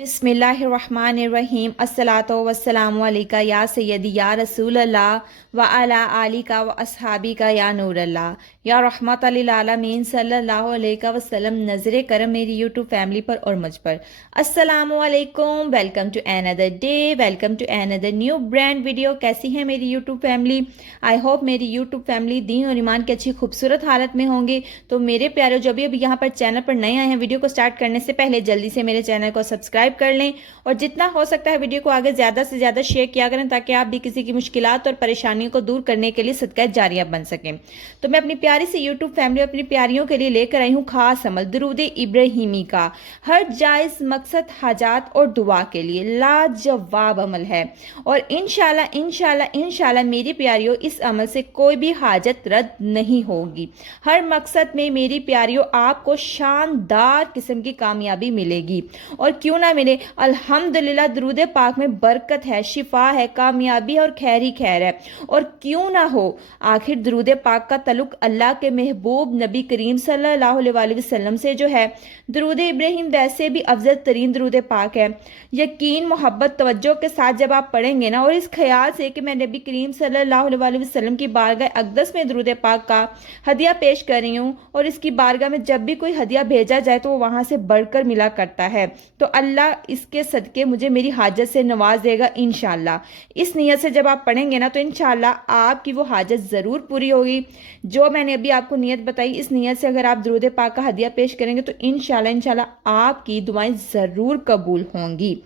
बिस्मिल्लाहिर्रहमानिर्रहीम अस्सलातु वस्सलामु अलैका या सय्यदी या रसूल अल्लाह व अला आलिका व अस्हाबिका या नूर अल्लाह या रहमत लिल आलमीन सल्लल्लाहु अलैहि वसल्लम। नजर करम मेरी यूट्यूब फैमिली पर और मुझ पर, अस्सलामु अलैकुम। Welcome to another day, welcome to another new brand video. कैसी है मेरी यूट्यूब फैमिली? आई होप मेरी यूट्यूब फैमिली दीन और ईमान की अच्छी खूबसूरत हालत में होंगे। तो मेरे प्यारे जो भी अभी यहाँ पर चैनल पर नए आए हैं, वीडियो को स्टार्ट करने से पहले जल्दी से मेरे चैनल को सब्सक्राइब कर लें और जितना हो सकता है वीडियो को आगे ज्यादा से ज्यादा शेयर किया करें, ताकि आप भी किसी की मुश्किलात और परेशानियों को दूर करने के लिए सदका जारिया बन सकें। तो मैं अपनी प्यारी सी यूट्यूब फैमिली, अपनी प्यारियों के लिए लेकर आई हूँ खास अमल दुरूद इब्राहिमी का। हर जायज मकसद, हाजात और दुआ के लिए लाजवाब अमल है और इंशाल्लाह इंशाल्लाह इंशाल्लाह मेरी प्यारियों इस अमल से कोई भी हाजत रद्द नहीं होगी। हर मकसद में मेरी प्यारियों आपको शानदार किस्म की कामयाबी मिलेगी और क्यों ना मिले, अल्हम्दुलिल्लाह दुरूद पाक में बरकत है, शिफा है, कामयाबी है और खैर ही खैर है। और क्यों ना हो, आखिर दुरूद पाक का तल्लुक अल्लाह के महबूब नबी करीम सल्लल्लाहु अलैहि वसल्लम से जो है। दुरूद इब्राहिम वैसे भी अफजल तरीन दुरूद पाक है। यकीन, मोहब्बत, तवज्जो के साथ जब आप पढ़ेंगे ना, और इस ख्याल से कि मैं नबी करीम सल्लल्लाहु अलैहि वसल्लम की बारगाह अक़दस में दुरूद पाक का हदिया पेश कर रही हूँ, और इसकी बारगाह में जब भी कोई हदिया भेजा जाए तो वो वहाँ से बढ़कर मिला करता है। तो अल्लाह इसके सदके मुझे मेरी हाजत से नवाज देगा इंशाल्लाह। इस नियत से जब आप पढ़ेंगे ना, तो इंशाल्लाह आपकी वो हाजत ज़रूर पूरी होगी जो मैंने अभी आपको नियत बताई। इस नियत से अगर आप दुरूद पाक का हदिया पेश करेंगे तो इंशाल्लाह इंशाल्लाह आपकी दुआएं ज़रूर कबूल होंगी।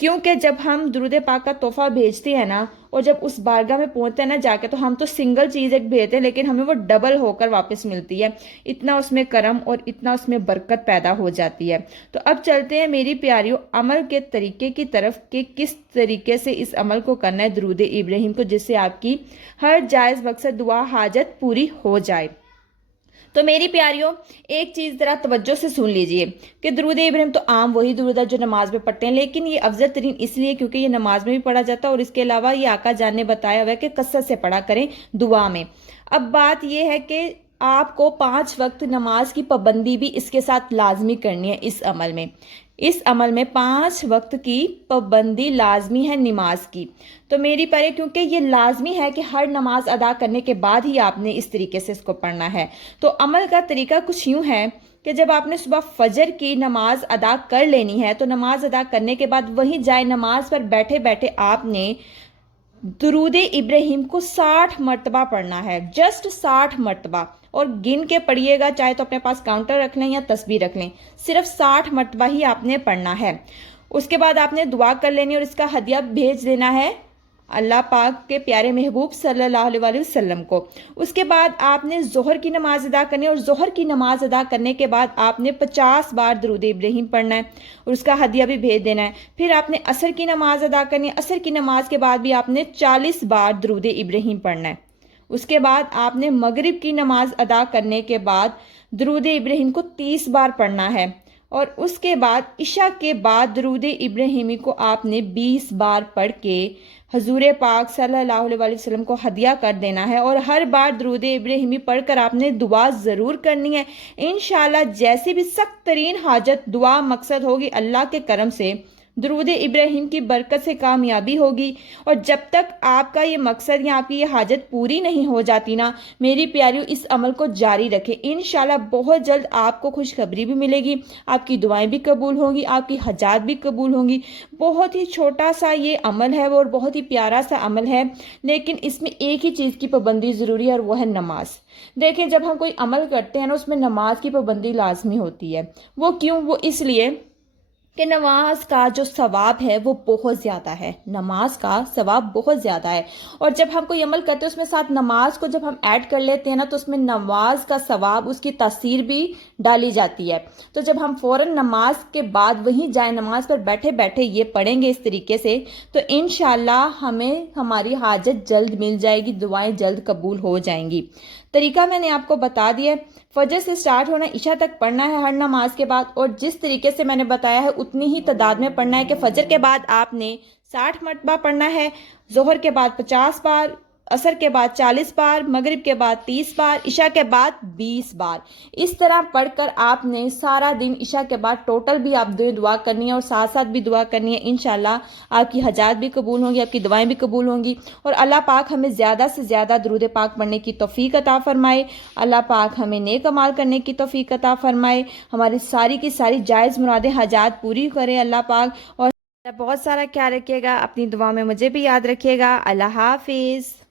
क्योंकि जब हम दुरूद पाक का तोहफा भेजते हैं ना, और जब उस बारगाह में पहुंचते हैं ना जाके, तो हम तो सिंगल चीज़ एक भेजते हैं, लेकिन हमें वो डबल होकर वापस मिलती है। इतना उसमें करम और इतना उसमें बरकत पैदा हो जाती है। तो अब चलते हैं मेरी प्यारियों अमल के तरीके की तरफ कि किस तरीके से इस अमल को करना है दुरूद इब्राहिम को, जिससे आपकी हर जायज़ मकसद, दुआ, हाजत पूरी हो जाए। तो मेरी प्यारियों एक चीज़ ज़रा तवज्जो से सुन लीजिए कि दुरूद इब्राहिम तो आम वही दुरूद है जो नमाज में पढ़ते हैं, लेकिन ये अफजल तरीन इसलिए क्योंकि ये नमाज में भी पढ़ा जाता है और इसके अलावा ये आका जान ने बताया हुआ है कि कसरत से पढ़ा करें दुआ में। अब बात यह है कि आपको 5 वक्त नमाज की पाबंदी भी इसके साथ लाजमी करनी है। इस अमल में 5 वक्त की पाबंदी लाजमी है नमाज की। तो मेरी प्यारे, क्योंकि ये लाजमी है कि हर नमाज अदा करने के बाद ही आपने इस तरीके से इसको पढ़ना है। तो अमल का तरीका कुछ यूँ है कि जब आपने सुबह फजर की नमाज अदा कर लेनी है, तो नमाज अदा करने के बाद वहीं जाए नमाज पर बैठे बैठे आपने दुरूद इब्राहिम को 60 मरतबा पढ़ना है, जस्ट 60 मरतबा। और गिन के पढ़िएगा, चाहे तो अपने पास काउंटर रख लें या तस्बीह रख लें, सिर्फ 60 मरतबा ही आपने पढ़ना है। उसके बाद आपने दुआ कर लेनी और इसका हदिया भेज देना है अल्लाह पाक के प्यारे महबूब सल्लल्लाहु अलैहि वसल्लम को। उसके बाद आपने जोहर की नमाज अदा करनी है और जोहर की नमाज अदा करने के बाद आपने 50 बार दुरूद इब्राहिम पढ़ना है और उसका हदिया भी भेज देना है। फिर आपने असर की नमाज अदा करनी है, असर की नमाज के बाद भी आपने 40 बार दुरूद इब्राहिम पढ़ना है। उसके बाद आपने मगरिब की नमाज अदा करने के बाद दुरूद इब्राहिम को 30 बार पढ़ना है और उसके बाद इशा के बाद दुरूद इब्राहिमी को आपने 20 बार पढ़ के हजूर पाक सल्लल्लाहु अलैहि वसल्लम को हदिया कर देना है। और हर बार दुरूद इब्राहिमी पढ़कर आपने दुआ ज़रूर करनी है। इंशाल्लाह जैसी भी सख्त तरीन हाजत, दुआ, मकसद होगी, अल्लाह के करम से दुरूद इब्राहिम की बरकत से कामयाबी होगी। और जब तक आपका ये मकसद या आपकी ये हाजत पूरी नहीं हो जाती ना, मेरी प्यारियों इस अमल को जारी रखें। इंशाल्लाह बहुत जल्द आपको खुशखबरी भी मिलेगी, आपकी दुआएं भी कबूल होंगी, आपकी हजात भी कबूल होंगी। बहुत ही छोटा सा ये अमल है और बहुत ही प्यारा सा अमल है, लेकिन इसमें एक ही चीज़ की पाबंदी ज़रूरी है और वो है नमाज। देखें, जब हम कोई अमल करते हैं ना, उसमें नमाज की पाबंदी लाजमी होती है। वो क्यों? वो इसलिए कि नमाज का जो सवाब है वो बहुत ज़्यादा है, नमाज का सवाब बहुत ज़्यादा है। और जब हम कोई अमल करते हैं उसमें साथ नमाज को जब हम ऐड कर लेते हैं ना, तो उसमें नमाज का सवाब, उसकी तासीर भी डाली जाती है। तो जब हम फ़ौरन नमाज के बाद वहीं जाए नमाज पर बैठे बैठे ये पढ़ेंगे इस तरीके से, तो इंशाल्लाह हमें हमारी हाजत जल्द मिल जाएगी, दुआएं जल्द कबूल हो जाएंगी। तरीका मैंने आपको बता दिया। फजर से स्टार्ट होना, इशा तक पढ़ना है हर नमाज के बाद, और जिस तरीके से मैंने बताया है उतनी ही तादाद में पढ़ना है कि फजर के बाद आपने 60 मरतबा पढ़ना है, जोहर के बाद 50 बार, عصر کے بعد 40 بار، مغرب کے بعد 30 بار، عشاء کے بعد 20 بار۔ اس طرح پڑھ کر آپ نے سارا دن عشاء کے بعد ٹوٹل بھی آپ دعا کرنی ہے اور ساتھ ساتھ بھی دعا کرنی ہے۔ انشاءاللہ آپ کی حاجات بھی قبول ہوں گی، آپ کی دعائیں بھی قبول ہوں گی، اور اللہ پاک ہمیں زیادہ سے زیادہ درود پاک پڑھنے کی توفیق عطا فرمائے۔ اللہ پاک ہمیں نیک اعمال کرنے کی توفیق عطا فرمائے، ہماری ساری کی ساری جائز مرادیں حاجات پوری کرے اللہ پاک، اور بہت سارا خیال رکھیے گا، اپنی دعا میں مجھے بھی یاد رکھیے گا۔ اللہ حافظ۔